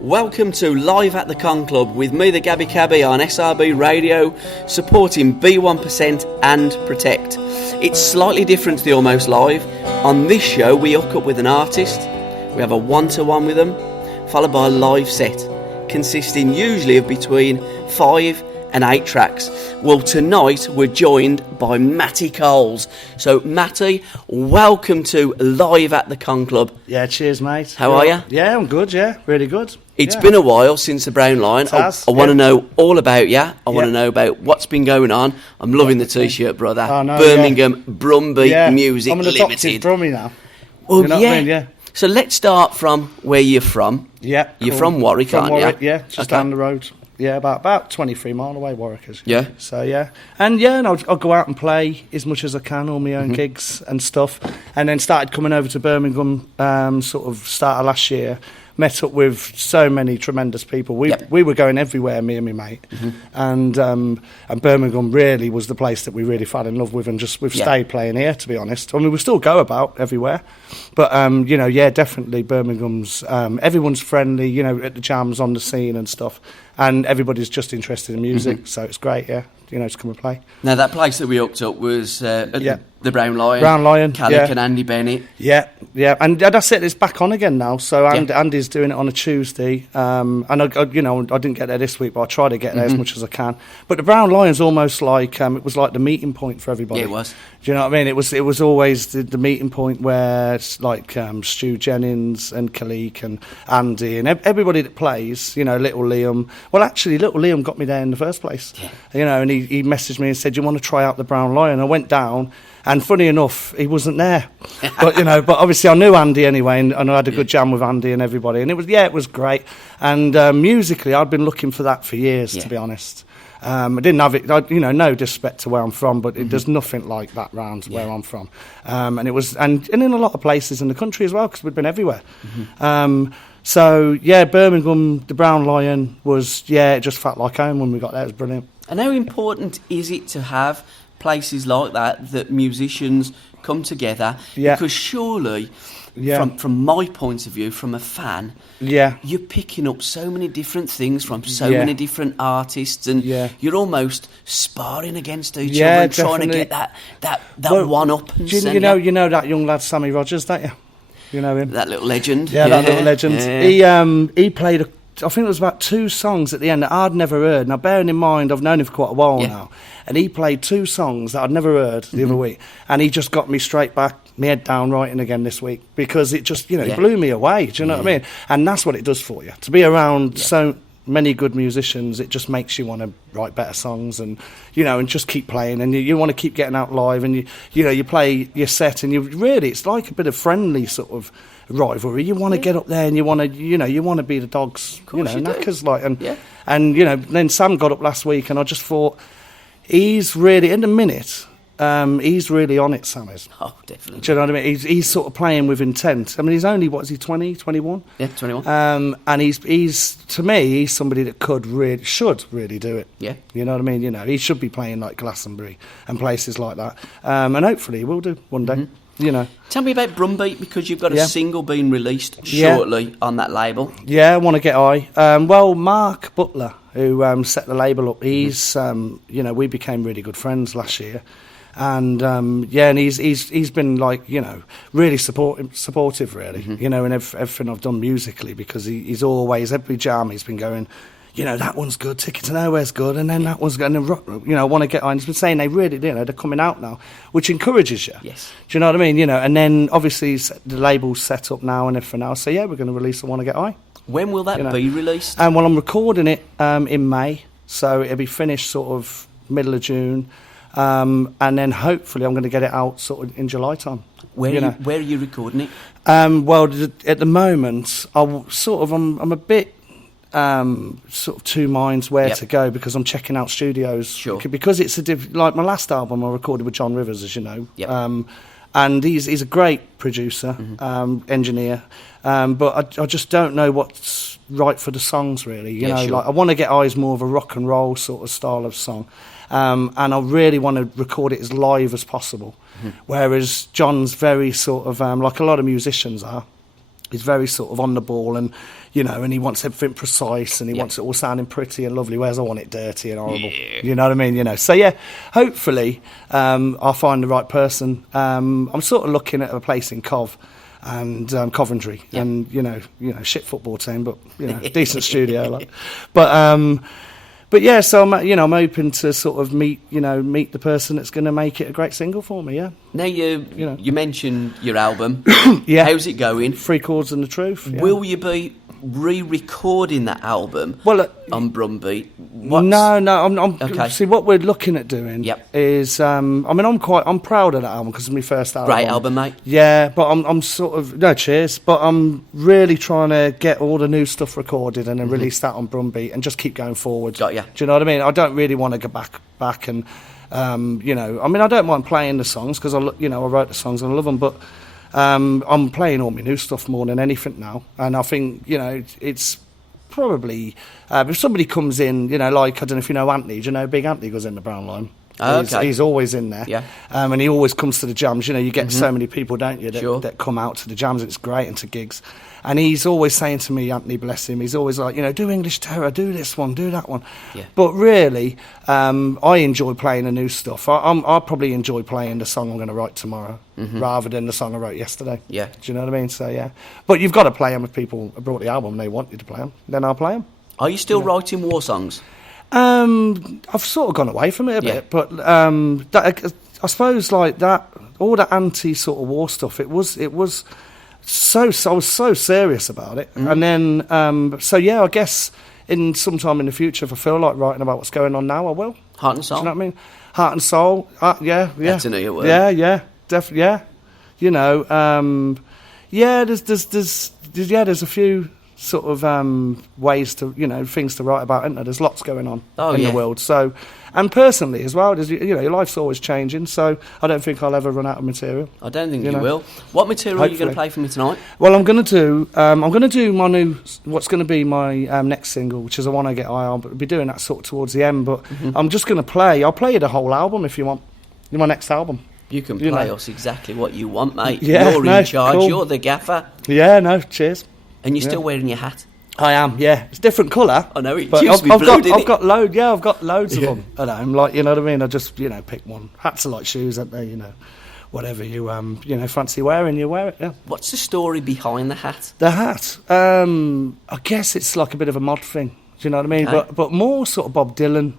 Welcome to Live at the Con Club with me, the Gabby Cabby, on SRB Radio, supporting B1% and Protect. It's slightly different to the Almost Live. On this show, we hook up with an artist, we have a one-to-one with them, followed by a live set, consisting usually of between 5 and 8 tracks. Well, tonight we're joined by Matty Coles. So, Matty, welcome to Live at the Con Club. Yeah, cheers, mate. How are you? Yeah, I'm good, yeah, really good. It's been a while since the Brown Lion. I want to know all about you. I want to know about what's been going on. I'm loving the T-shirt, brother. Oh, no, Birmingham Brumby Music I'm an adopted Limited. Brummie now. Well, You know what I mean? Yeah. So let's start from where you're from. Yeah. You're from Warwick, aren't you? Yeah, just down the road. Yeah, about 23 mile away, Warwick is. Yeah. So, yeah. And I'll go out and play as much as I can, all my own gigs and stuff. And then started coming over to Birmingham sort of start of last year. Met up with so many tremendous people. We were going everywhere, me and my mate. And Birmingham really was the place that we really fell in love with, and we've stayed playing here, to be honest. I mean, we still go about everywhere. But, definitely Birmingham's, everyone's friendly, at the jams on the scene and stuff. And everybody's just interested in music, so it's great, to come and play. Now, that place that we hooked up was the Brown Lion. Brown Lion, Calic and Andy Bennett. Yeah. And that's it, it's back on again now. So Andy's doing it on a Tuesday. And, I didn't get there this week, but I try to get there as much as I can. But the Brown Lion's almost like, it was like the meeting point for everybody. Yeah, it was. Do you know what I mean? It was always the meeting point where it's like Stu Jennings and Calic and Andy and everybody that plays, Little Liam. Well, actually, Little Liam got me there in the first place. Yeah. And he messaged me and said, "You want to try out the Brown Lion?" I went down, and funny enough, he wasn't there. But but obviously I knew Andy anyway, and I had a good jam with Andy and everybody, and it was great. And musically, I'd been looking for that for years, to be honest. I didn't have it, no disrespect to where I'm from, but there's nothing like that round where I'm from. And it was, and in a lot of places in the country as well, because we'd been everywhere. Birmingham, the Brown Lion was, it just felt like home when we got there. It was brilliant. And how important is it to have places like that musicians come together? Because surely, from my point of view, from a fan, you're picking up so many different things from so many different artists, and you're almost sparring against each other and trying to get that one up. And you know that young lad Sammy Rogers, don't you? You know him? That little legend. Yeah, that little legend. Yeah. He played I think it was about 2 songs at the end that I'd never heard. Now, bearing in mind, I've known him for quite a while now, and he played 2 songs that I'd never heard the other week, and he just got me straight back, my head down, writing again this week, because it just, it blew me away. Do you know what I mean? And that's what it does for you. To be around so many good musicians, it just makes you want to write better songs, and and just keep playing, and you want to keep getting out live, and you play your set, and it's like a bit of friendly sort of rivalry. You want to get up there, and you want to you want to be the dogs, knackers like, and then Sam got up last week, and I just thought he's really in a minute. He's really on it, Sam is. Oh, definitely. Do you know what I mean? He's sort of playing with intent. I mean, he's only, 20, 21? Yeah, 21. And he's to me, he's somebody that should really do it. Yeah. You know what I mean? He should be playing like Glastonbury and places like that. And hopefully he will do one day. Tell me about Brumbeat, because you've got a single being released shortly on that label. Yeah, I want to get high. Well, Mark Butler, who set the label up, he's we became really good friends last year. And and he's been like really supportive really in everything I've done musically, because he's always, every jam he's been going, that one's good, Ticket to Nowhere's good, and then that one's good, and then I want to get on. He's been saying they really they're coming out now, which encourages you. Yes. Do you know what I mean? And then obviously the label's set up now and everything else, so we're going to release I Want to Get High. When will that be released? Well, I'm recording it in May, so it'll be finished sort of middle of June. And then hopefully I'm going to get it out sort of in July time. Where are you recording it? Well, at the moment, I'm a bit sort of 2 minds where to go, because I'm checking out studios. Sure. Because it's like my last album I recorded with John Rivers, as you know. Yep. And he's a great producer, engineer, but I just don't know what's right for the songs really. Sure. Like I Want to Get High's more of a rock and roll sort of style of song. And I really want to record it as live as possible. Whereas John's very sort of, like a lot of musicians are, he's very sort of on the ball, and you know, and he wants everything precise, and he wants it all sounding pretty and lovely, whereas I want it dirty and horrible. You know what I mean? You know, so yeah, hopefully I'll find the right person. I'm sort of looking at a place in Cov and Coventry, and you know, shit football team, but you know, decent studio, like. But yeah, so I'm hoping to sort of meet the person that's going to make it a great single for me. Yeah. Now you mentioned your album. Yeah. How's it going? 3 Chords and the Truth. Yeah. Will you be re-recording that album on Brumbeat? No, I'm okay. See, what we're looking at doing is, I'm proud of that album because it's my first album. Great album, mate. Yeah, but I'm sort of, no, cheers, but I'm really trying to get all the new stuff recorded and then release that on Brumbeat and just keep going forward. Got ya. Do you know what I mean? I don't really want to go back and, you know, I mean, I don't mind playing the songs because I wrote the songs and I love them, but I'm playing all my new stuff more than anything now, and I think, you know, it's probably if somebody comes in, you know, like, I don't know if you know Anthony. Do you know Big Anthony goes in the Brown Line? He's always in there, and he always comes to the jams. You know, you get so many people, don't you, that come out to the jams. It's great, and to gigs. And he's always saying to me, Anthony, bless him, he's always like, you know, do English Terror, do this one, do that one. Yeah. But really, I enjoy playing the new stuff. I'll probably enjoy playing the song I'm going to write tomorrow rather than the song I wrote yesterday. Yeah. Do you know what I mean? So, yeah. But you've got to play them if people have brought the album and they want you to play them. Then I'll play them. Are you still writing war songs? I've sort of gone away from it a bit, but I suppose like that, all that anti sort of war stuff. It was so I was so serious about it, and then I guess in sometime in the future, if I feel like writing about what's going on now, I will. Heart and Soul. Do you know what I mean? Heart and Soul. Yeah. That's a new word. Yeah, definitely. Yeah, you know. There's a few sort of ways to, you know, things to write about, isn't there? There's lots going on in the world. So, and personally as well, you know, your life's always changing, so I don't think I'll ever run out of material. I don't think you will. What material are you going to play for me tonight? Well, I'm going to do my new, what's going to be my next single, which is I Want to Get High On, but I'll be doing that sort of towards the end, but I'm just going to I'll play you the whole album if you want, my next album. You can play us exactly what you want, mate. Yeah, you're in charge, cool. You're the gaffer. Yeah, no, cheers. And you're still wearing your hat? I am, yeah. It's a different colour. I know, it used to be blue, I've got loads of them at home. Like, you know what I mean? I just, you know, pick one. Hats are like shoes, aren't they? You know, whatever you fancy wearing, you wear it, yeah. What's the story behind the hat? The hat? I guess it's like a bit of a mod thing. Do you know what I mean? Okay. But more sort of Bob Dylan.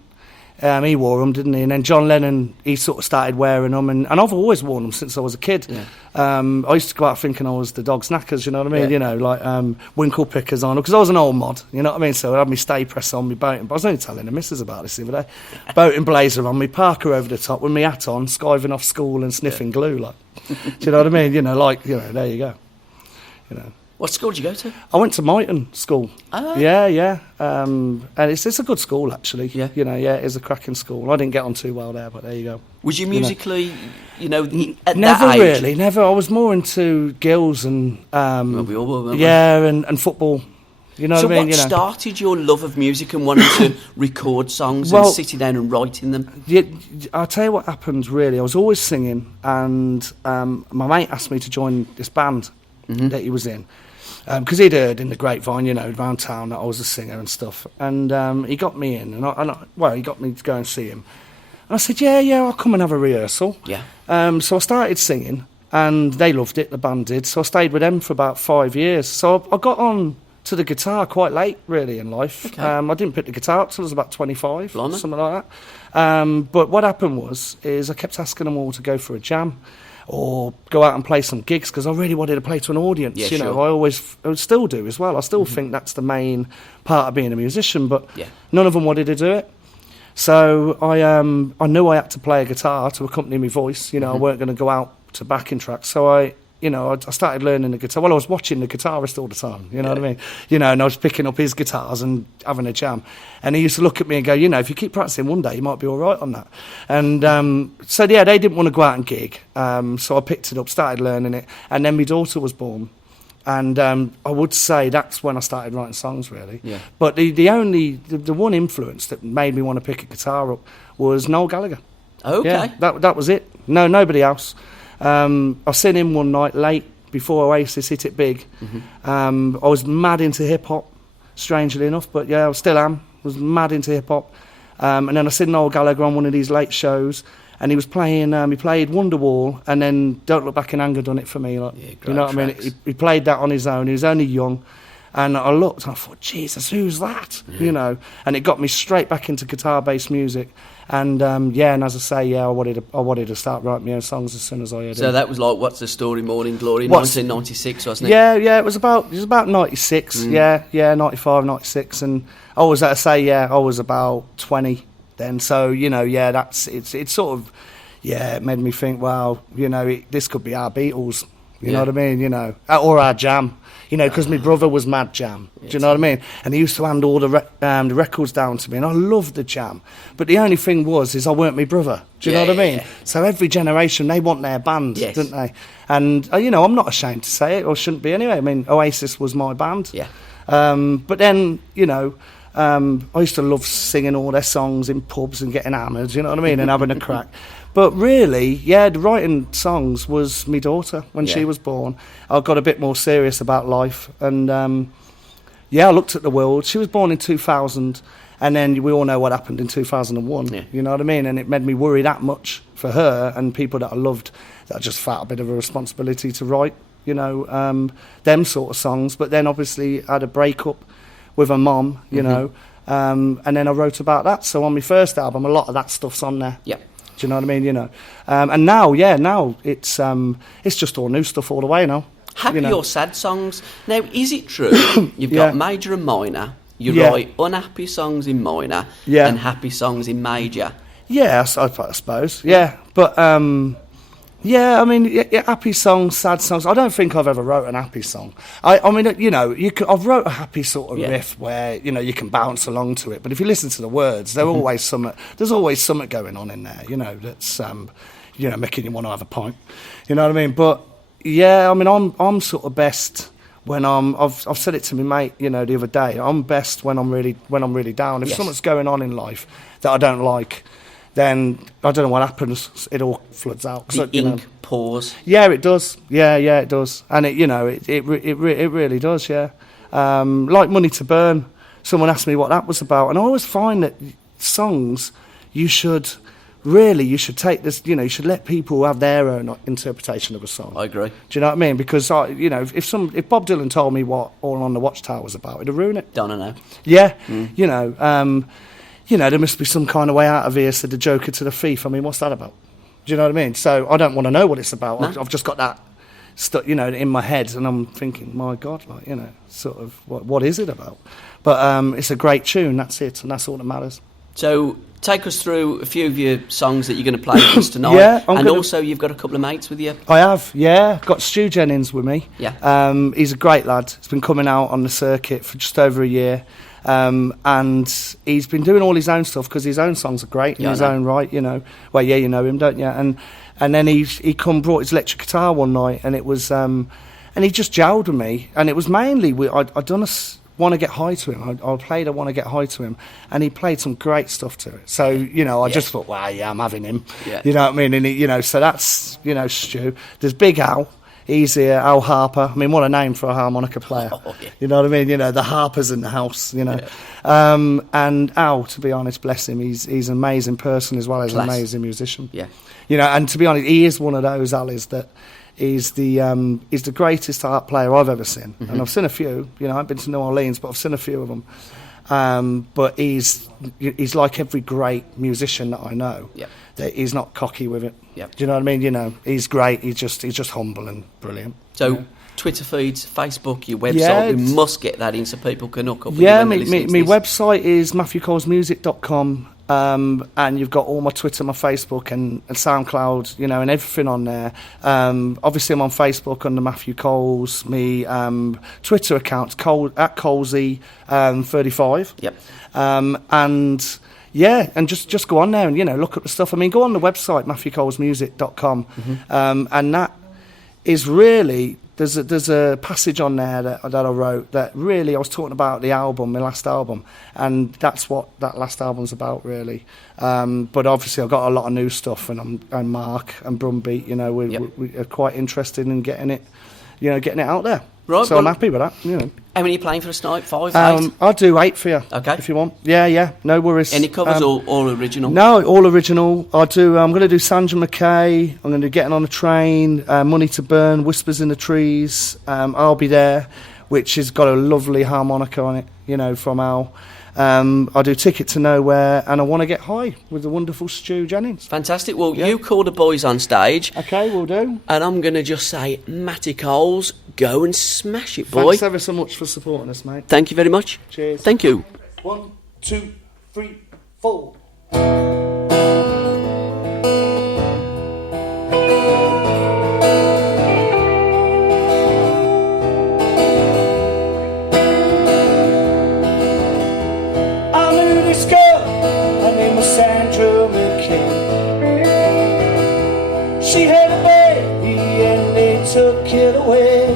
He wore them, didn't he? And then John Lennon, he sort of started wearing them, and I've always worn them since I was a kid. Yeah. I used to go out thinking I was the dog snackers, you know what I mean? Yeah. You know, like winkle pickers on, because I was an old mod, you know what I mean? So I had my stay press on, my boating, but I was only telling the missus about this the other day. Boating blazer on, my Parker over the top with my hat on, skiving off school and sniffing glue, like. Do you know what I mean? You know, like, you know, there you go. You know. What school did you go to? I went to Myton School. Oh. Yeah. And it's a good school, actually. Yeah. You know, yeah, it's a cracking school. I didn't get on too well there, but there you go. Was you musically, you know, at never that age? Really, never. I was more into girls and well, we all were, weren't we? and football. You know what I mean? So what started your love of music and wanting to record songs and sitting down and writing them? Yeah, I'll tell you what happened, really. I was always singing, and my mate asked me to join this band that he was in. Because he'd heard in the grapevine, you know, around town that I was a singer and stuff. And he got me in, he got me to go and see him. And I said, yeah, I'll come and have a rehearsal. Yeah. So I started singing, and they loved it, the band did. So I stayed with them for about 5 years. So I got on to the guitar quite late, really, in life. Okay. I didn't pick the guitar up till I was about 25, Blimey. Something like that. But what happened is I kept asking them all to go for a jam or go out and play some gigs, because I really wanted to play to an audience. Yeah, you know, I still do as well. I still think that's the main part of being a musician, but none of them wanted to do it. So I knew I had to play a guitar to accompany my voice. You know, I weren't going to go out to backing tracks. So I started learning the guitar. Well, I was watching the guitarist all the time, you know what I mean? You know, and I was picking up his guitars and having a jam. And he used to look at me and go, you know, if you keep practicing one day, you might be all right on that. And they didn't want to go out and gig. So I picked it up, started learning it. And then my daughter was born. And I would say that's when I started writing songs, really. Yeah. But the one influence that made me want to pick a guitar up was Noel Gallagher. Okay. Yeah, that was it. No, nobody else. I seen him one night late before Oasis hit it big. I was mad into hip hop, strangely enough. But yeah, I still am. Was mad into hip hop. And then I seen Noel Gallagher on one of these late shows, and he was playing. He played Wonderwall, and then Don't Look Back in Anger done it for me. Like, you know what I mean? He played that on his own. He was only young, and I looked and I thought, Jesus, who's that? You know, and it got me straight back into guitar-based music. And and as I say, I wanted to start writing my own songs as soon as I heard it. So that was like What's the Story, Morning Glory, 1996, wasn't it? Yeah, it was about 96. Yeah, 95, 96, and I was, as I say, I was about 20 then. So you know, it's sort of, it made me think, wow, you know, this could be our Beatles. You know what I mean? You know, or our Jam. You know, because my brother was mad Jam. Do you know what I mean? And he used to hand all the records down to me, and I loved the Jam. But the only thing is I weren't my brother. Do you know what I mean? So every generation, they want their band, don't they? And, you know, I'm not ashamed to say it, or shouldn't be anyway. I mean, Oasis was my band. Yeah. But then, you know, I used to love singing all their songs in pubs and getting hammered, you know what I mean, and having a crack. But really, the writing songs was my daughter when she was born. I got a bit more serious about life, and I looked at the world. She was born in 2000, and then we all know what happened in 2001. Yeah. You know what I mean? And it made me worry that much for her and people that I loved, that I just felt a bit of a responsibility to write, you know, them sort of songs. But then obviously I had a breakup with her mum, you know, and then I wrote about that. So on my first album, a lot of that stuff's on there. Yeah. Do you know what I mean? You know, and now it's just all new stuff all the way now. Happy or sad songs? Now, is it true you've got major and minor? You write unhappy songs in minor and happy songs in major. Yeah, I suppose. Yeah, but I mean, happy songs, sad songs. I don't think I've ever wrote an happy song. I mean, you know, I've wrote a happy sort of riff where, you know, you can bounce along to it. But if you listen to the words, there's always something going on in there, you know, that's, you know, making you want to have a pint. You know what I mean? But yeah, I mean, I'm sort of best when I've said it to my mate, you know, the other day. I'm best when I'm really down. If something's going on in life that I don't like, then I don't know what happens. It all floods out. The ink pours. Yeah, it does. Yeah, it does. And it, you know, it really does. Yeah. Like Money to Burn. Someone asked me what that was about, and I always find that songs, you should take this. You know, you should let people have their own interpretation of a song. I agree. Do you know what I mean? Because you know, if Bob Dylan told me what All on the Watchtower was about, it'd ruin it. Don't know. Yeah. You know. You know, there must be some kind of way out of here, said the Joker to the thief. I mean, what's that about? Do you know what I mean? So I don't want to know what it's about. No. I've just got that stuff, you know, in my head, and I'm thinking, my God, like, you know, sort of, what is it about? But it's a great tune, that's it, and that's all that matters. So take us through a few of your songs that you're going to play for us tonight. Also you've got a couple of mates with you. I have, got Stu Jennings with me. Yeah. He's a great lad. He's been coming out on the circuit for just over a year. And he's been doing all his own stuff because his own songs are great in his own right, you know. Well, you know him, don't you? And then he brought his electric guitar one night, and it was and he just jowled with me, and it was mainly I'd done Want to Get High to him. I played I Want to Get High to him, and he played some great stuff to it. So you know, I just thought, wow, I'm having him. Yeah. You know what I mean? And you know, so that's, you know, Stu. There's Big Al. He's Al Harper. I mean, what a name for a harmonica player. Oh, yeah. You know what I mean? You know, the Harpers in the house, you know. Yeah. And Al, to be honest, bless him, he's an amazing person as well as an amazing musician. Yeah. You know, and to be honest, he is one of those, Al, is that he's the greatest art player I've ever seen. Mm-hmm. And I've seen a few. You know, I've been to New Orleans, but I've seen a few of them. But he's like every great musician that I know. Yeah. That he's not cocky with it. Yep. Do you know what I mean? You know, he's great. He's just humble and brilliant. So, Twitter feeds, Facebook, your website, we must get that in so people can hook up with you. My website is MatthewColesmusic.com, and you've got all my Twitter, my Facebook, and SoundCloud, you know, and everything on there. Obviously, I'm on Facebook under Matthew Coles. My Twitter account's at Colesy35. Yep. And... yeah, and just go on there and, you know, look at the stuff. I mean, go on the website, MatthewColesmusic.com, and that is really... There's a passage on there that I wrote that really I was talking about the album, my last album, and that's what that last album's about, really. But obviously I've got a lot of new stuff, and Mark and Brumbeat, you know, we are quite interested in getting it out there. Right, So I'm happy with that. You know. How many are you playing for us tonight? 5, 8? I'll do 8 for you. Okay. If you want. Yeah, no worries. Any covers or all original? No, all original. I'm going to do Sandra McKay. I'm going to do Getting on a Train, Money to Burn, Whispers in the Trees. I'll Be There, which has got a lovely harmonica on it, you know, from Al. I'll do Ticket to Nowhere, and I Want to Get High with the wonderful Stu Jennings. Fantastic. Well, you call the boys on stage. Okay, we'll do. And I'm going to just say, Matty Coles, go and smash it, boy. Thanks ever so much for supporting us, mate. Thank you very much. Cheers. Thank you. 1, 2, 3, 4. Sandra McKay. She had a baby and they took it away.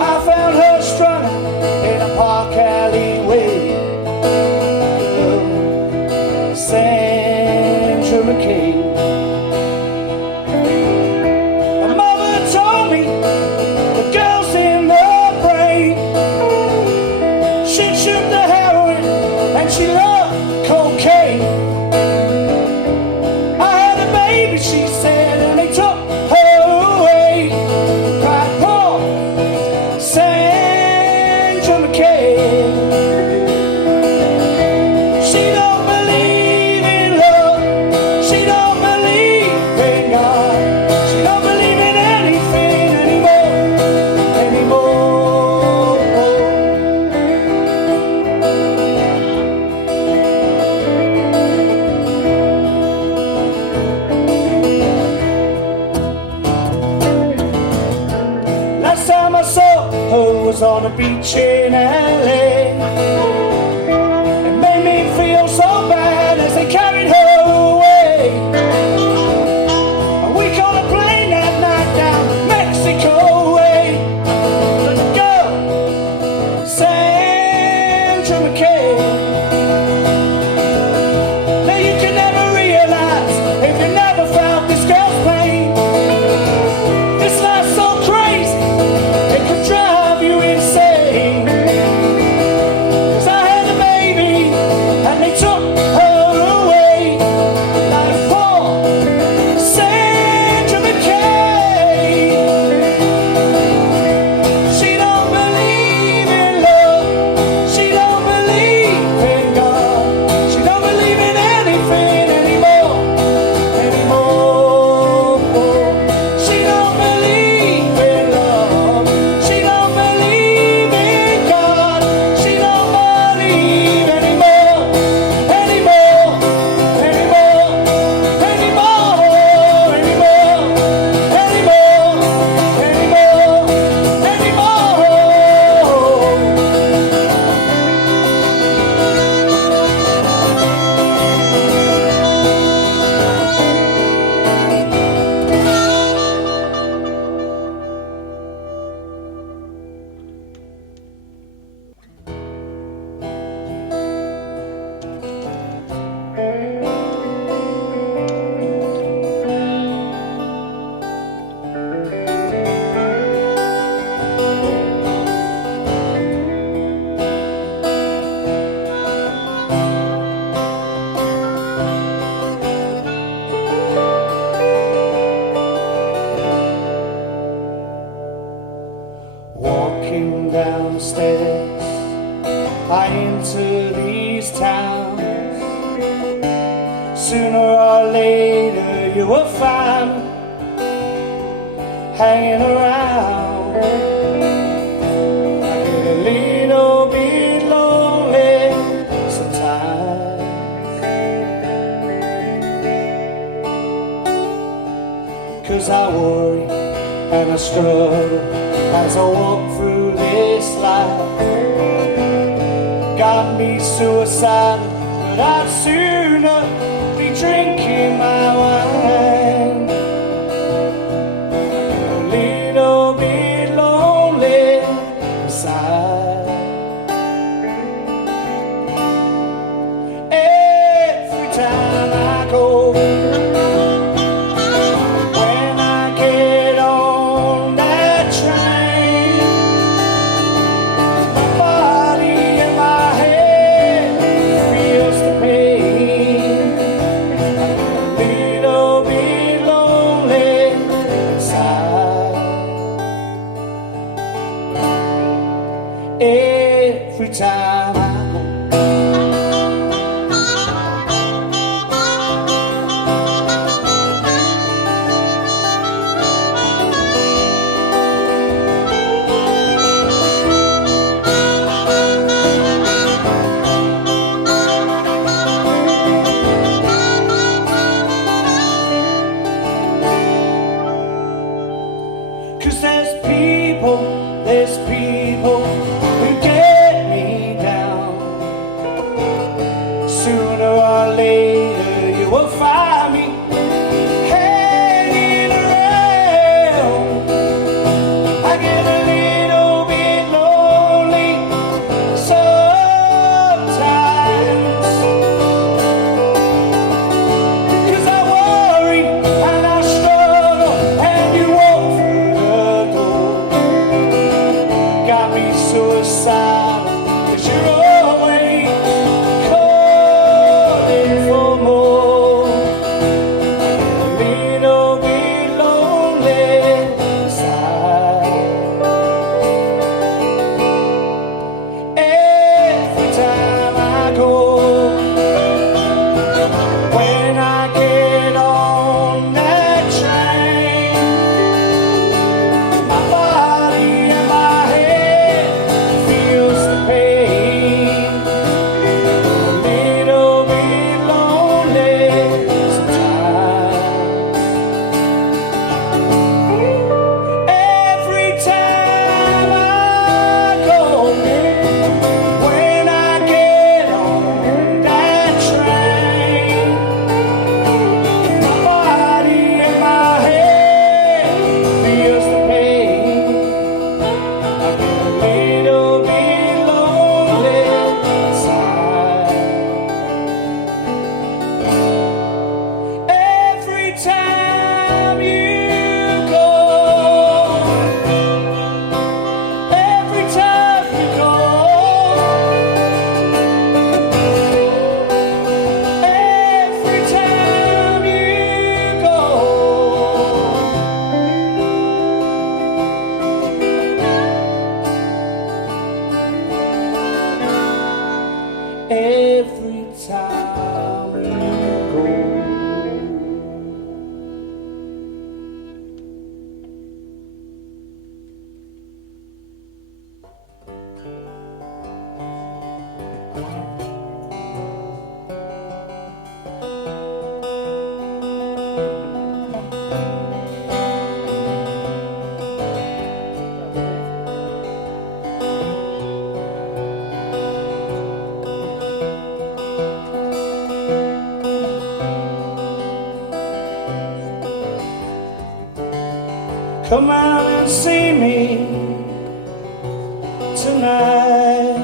I found her strung out in a park alleyway. Sandra McKay. My mother told me the girl's in the brain. She shook the heroin and she loved cocaine. I had a baby, she said, and they took her away. Cried poor Sandra McKay. She don't believe in love, she don't believe in God, she don't believe in anything anymore. Last time I saw her was on a beach in LA. It made me feel so bad as they carried her away. And we caught a plane that night down Mexico way. But the girl, Sandra McKay. Now you can never realize if you never felt this girl's pain. This life's so crazy, it could drive you insane. 'Cause I had a baby and they took her away. Like poor Sandra McKay. She don't believe in love, she don't believe in God, she don't believe in anything anymore. She don't believe in love, she don't believe in God, she don't believe anymore. Walking down the stairs, I enter these towns. Sooner or later you will find me hanging around. I get a little bit lonely sometimes, 'cause I worry and I struggle as I walk through this life. Got me suicidal, but I'd sooner be drinking my wine. A little bit lonely inside. Every time I go, when I get on that every time I there's people who get me down. Sooner or later you will find me hanging around. I get a little bit lonely sometimes, 'cause I worry and I struggle and you walk through the door. Got me suicidal, 'cause you're always calling for more. A little bit lonely inside. Every time I go, when I get on that train, my body and my head feels the pain. A little bit lonely sometimes. Every time I go, when I get on that train, my body and my head feels the pain. I get a little bit lonely inside. Every time you go, every time you go, every time you go. Every time you go. Come out and see me tonight.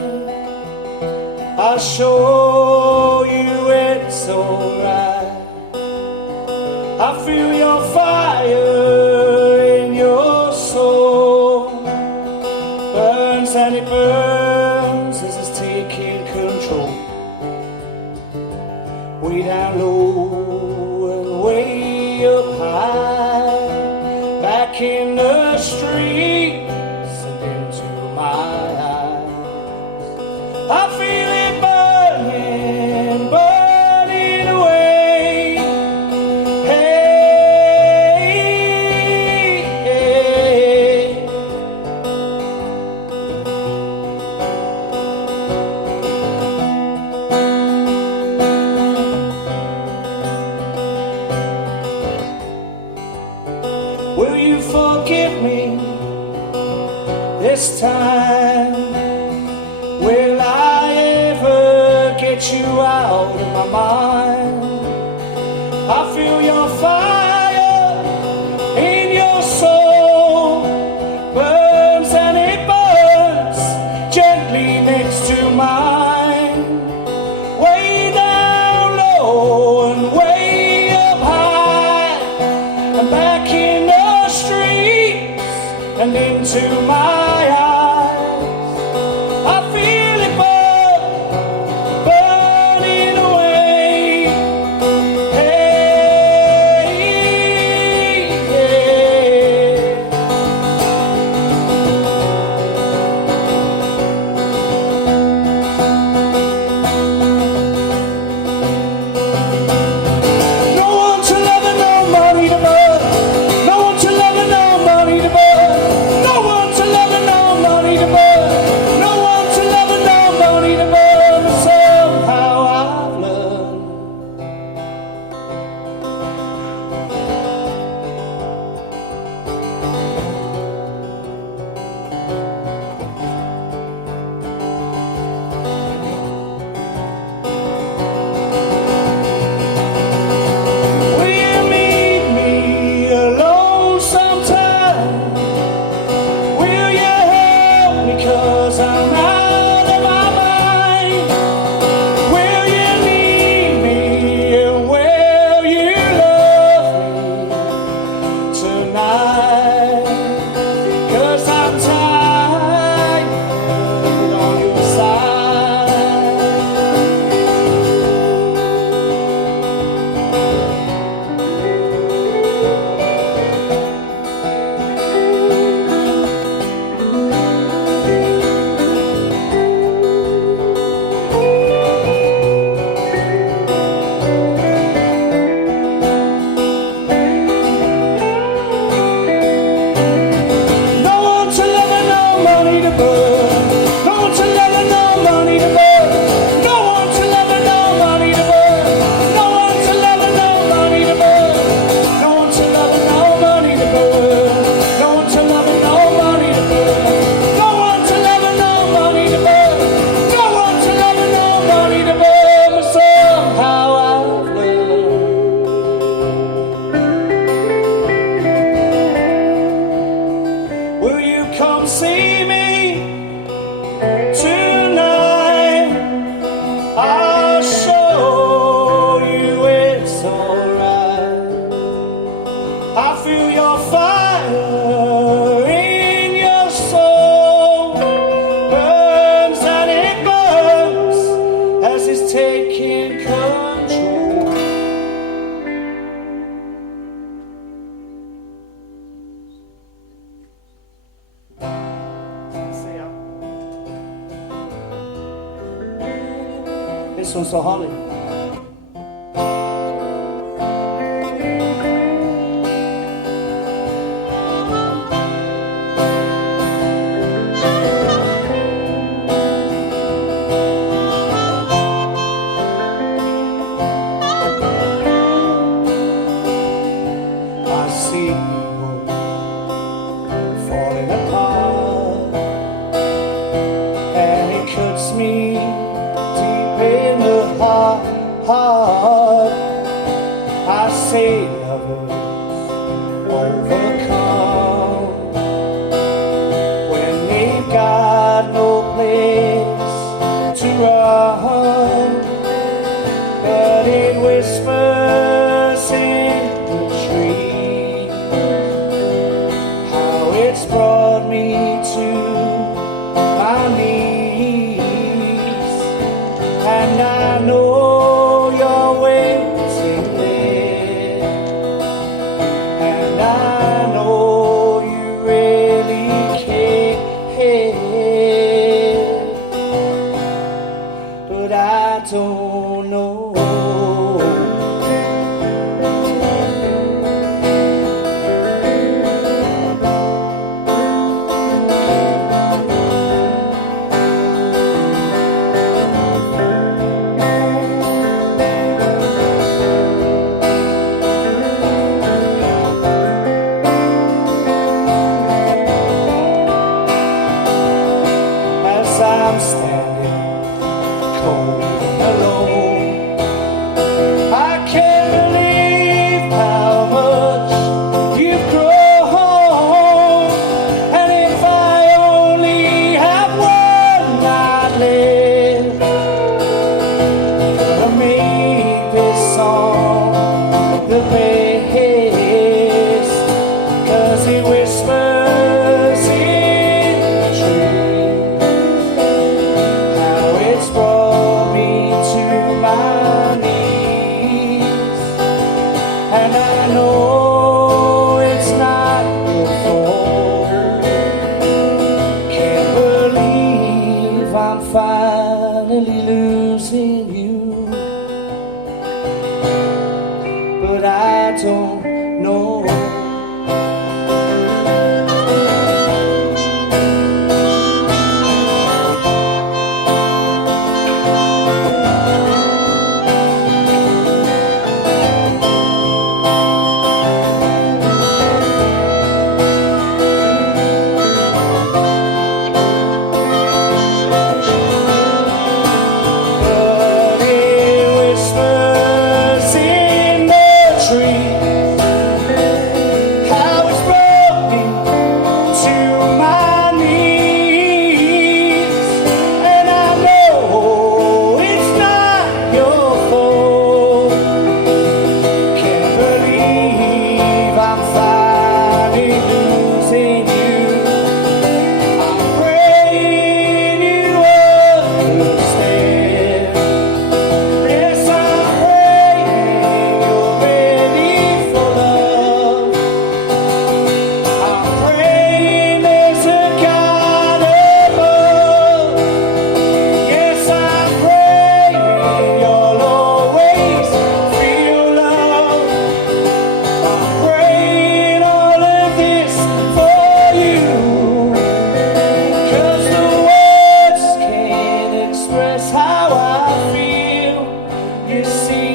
I'll show you it's alright. I feel your fire in your soul. Burns and it burns as it's taking control. Way down low and way up high. Back in the streets and into my eyes. I feel it burning, burning away. Hey, hey. Will you forgive me this time? Will I ever get you out of my mind? I feel your fire in your soul. Burns and it burns gently next to mine. Way down low and way up high. And back in the streets and into my eyes. I feel it burning away. Hey, yeah. This one's for Holly. I see you falling apart, and it cuts me deep in the heart. I say lovers overcome when they've got no place to run, but it whispers in the trees how it's brought me to my knees, and I know you're waiting there, and I know you really care, but I don't know. As I'm standing cold and alone, I can't believe how much you've grown. And if I only have one night left, gonna make this song the best, 'cause it whispers in the trees how it's brought me to my knees, and I know it's not your fault. Can't believe I'm finally losing you, but I don't know. But it whispers in the trees how it's brought me to my knees, and I know it's not your fault. Can't believe I'm finally losing you. I'm praying you understand. Yes, I'm praying you're ready for love. I'm praying there's a God above. Yes, I'm praying you'll always feel love. I'm praying all of this for you, 'cause the words can't express how I feel. You see,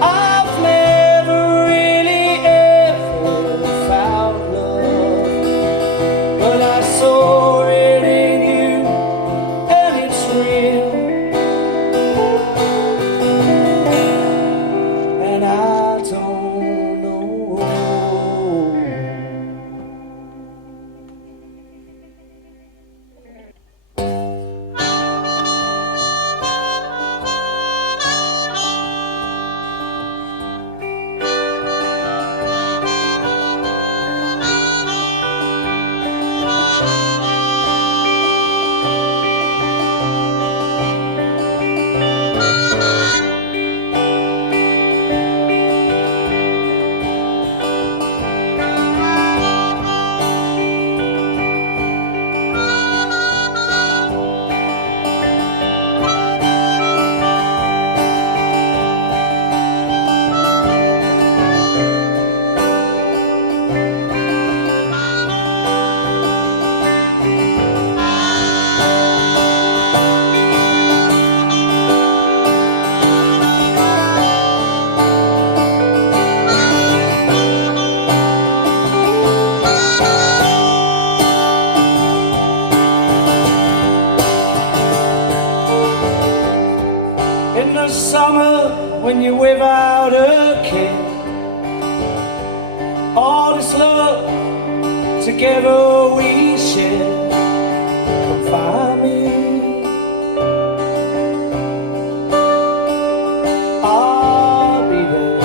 I've never really ever found love, but I saw it in you, and it's real, and I don't know. summer when you're without a care. All this love together we share. Come find me, I'll be there.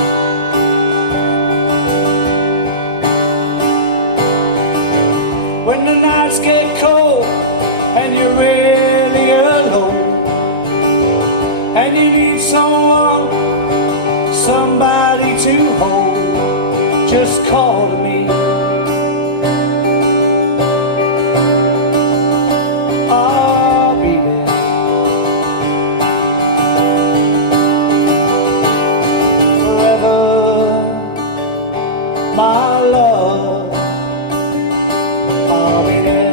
When the nights get cold and you're really alone, and you need someone, somebody to hold, just call to me. I'll be there. Forever, my love, I'll be there.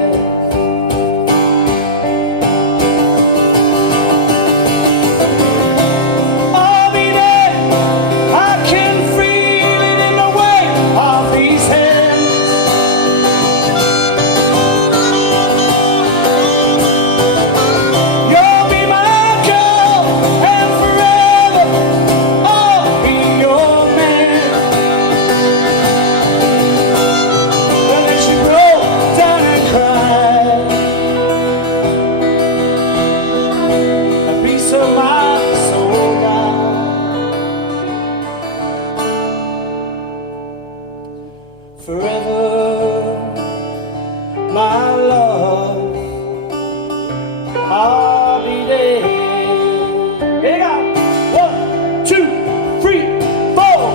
Forever, my love, I'll be there. Here you go. 1, 2, 3, 4.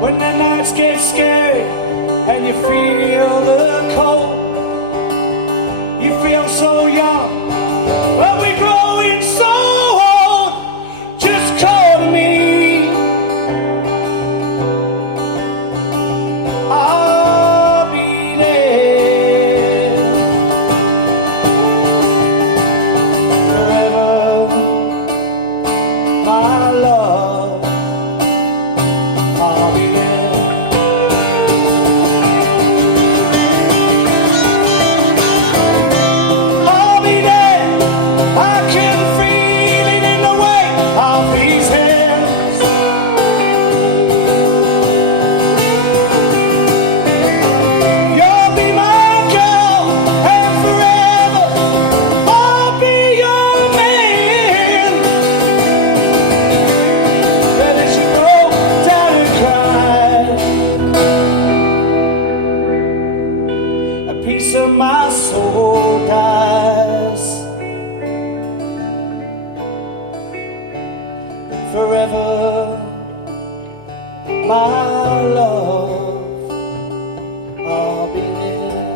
When the nights get scary and you feel the cold, you feel so young, but we're growing so old. Just call to me, I'll be there. Forever, my love, I'll be there. I'll be there. I can feel it in the weight of these hands. You'll be my girl, and forever I'll be your man. But as you go down and cry, a piece of my soul dies. Forever, my love, I'll be there.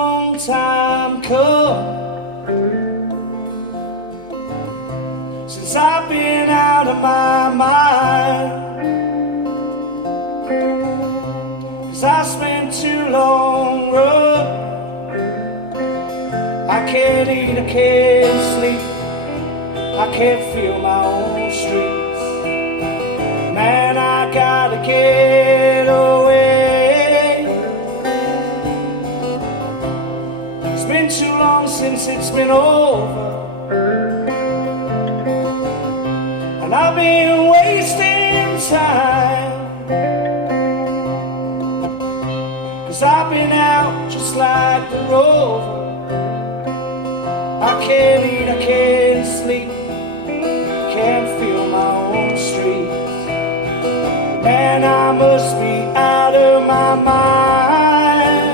long time coming since I've been out of my mind. 'Cause I spent too long running. I can't eat, I can't sleep, I can't feel my own streets. Man, I gotta get away. It's been too long since it's been over, and I've been wasting time. 'Cause I've been out just like the rover. I can't eat, I can't sleep, can't feel my own streets. Man, I must be out of my mind.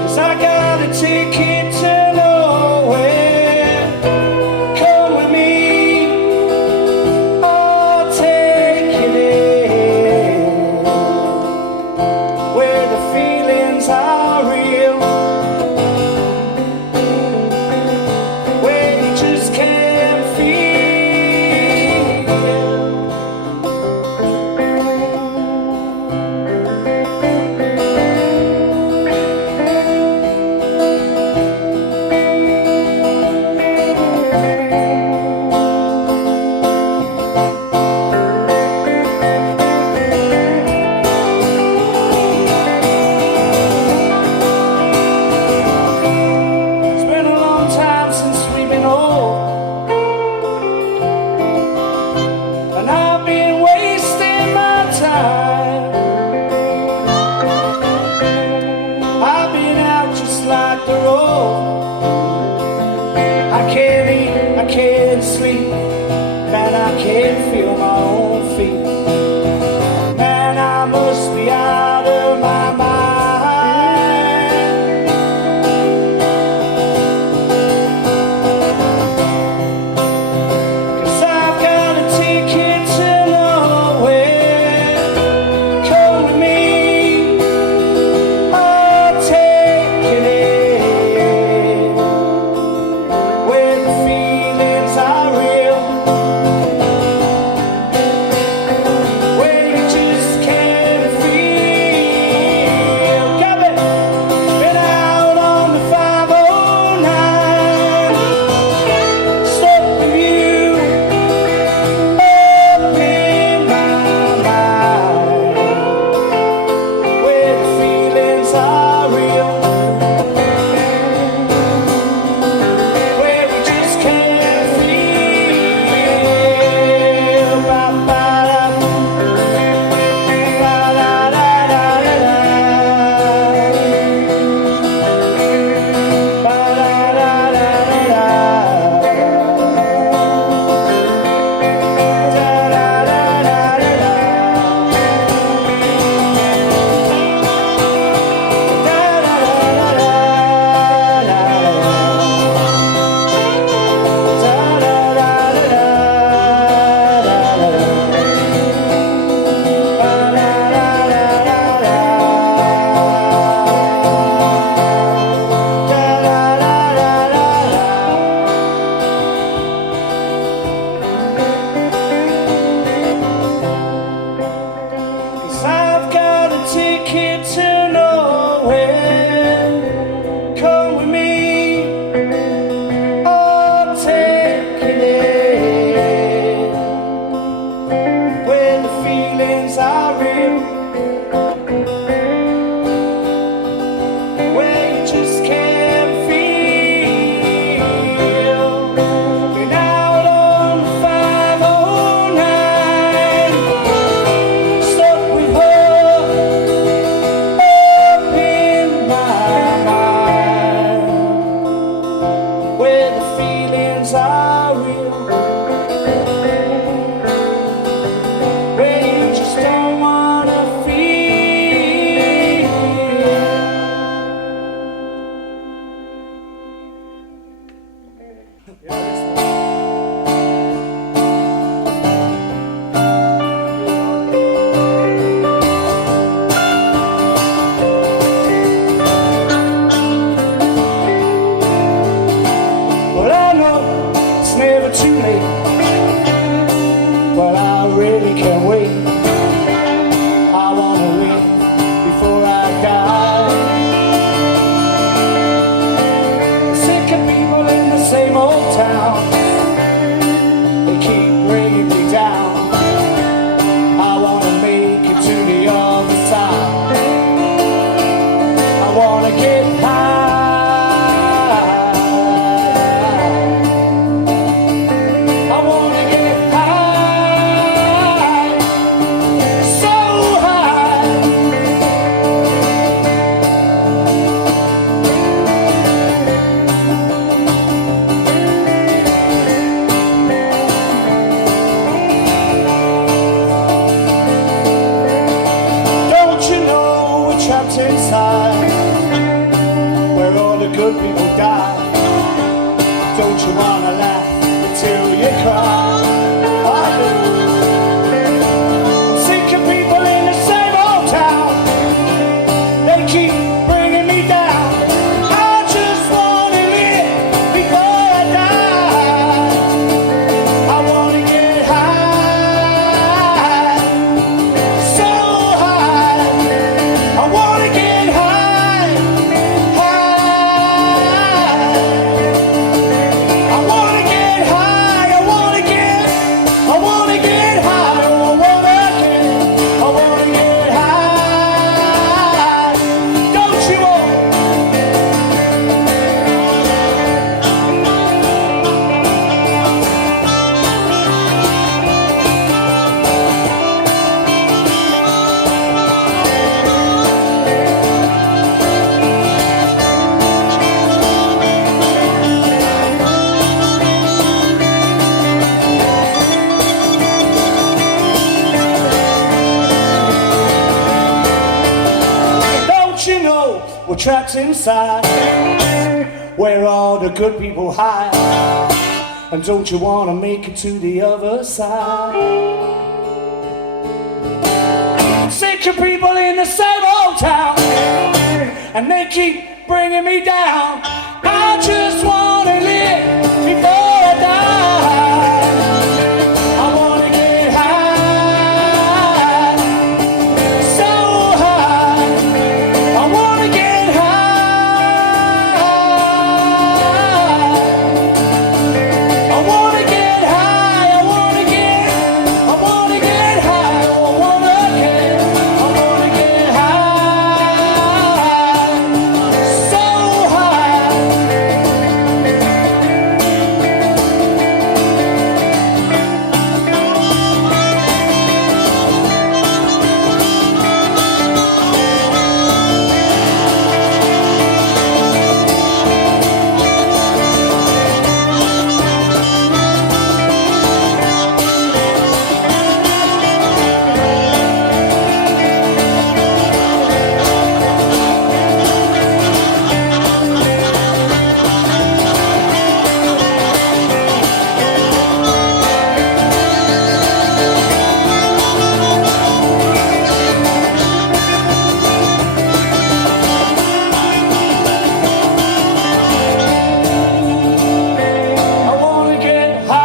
'Cause I got a ticket to nowhere. Come with me, I'll take you there, where the feelings are real, where you just can't feel. It's been a long time since we've been old, and I've been wasting my time. I've been out just like the road. I can't eat, I can't sleep, man, I can't feel my own feet. Man, I must be out of my mind. 'Cause I've got a ticket to nowhere. Come with me, I'll take you there, where the feelings are real, where you just can't feel. Got it. Been out on the 509, stuck with you up in my mind, where the feelings are real, where we just can't feel. Ba-ba-da, ba-da-da-da-da-da. Cause I've got a ticket to nowhere. Come with me, I'll take you there, where the feelings are real, where you just can't feel. Been out on the 509, stuck with her up in my mind, where the feelings are real, where you just don't wanna we're trapped inside where all the good people hide. And don't you want to make it to the other side? Sick of people in the same old town, and they keep bringing me down. I just want to live before I die. I want to get high, so high. I want to get high. I want to get high. I want to get high. I want to get high.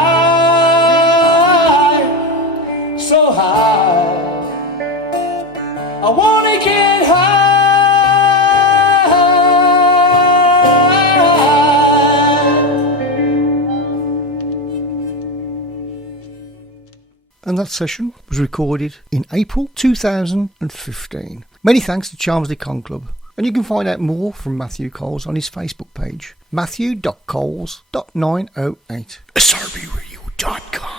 So high. I want to get high. And that session was recorded in April 2015. Many thanks to Chelmsley Con Club. And you can find out more from Matthew Coles on his Facebook page, matthew.coles.908. srbradio.com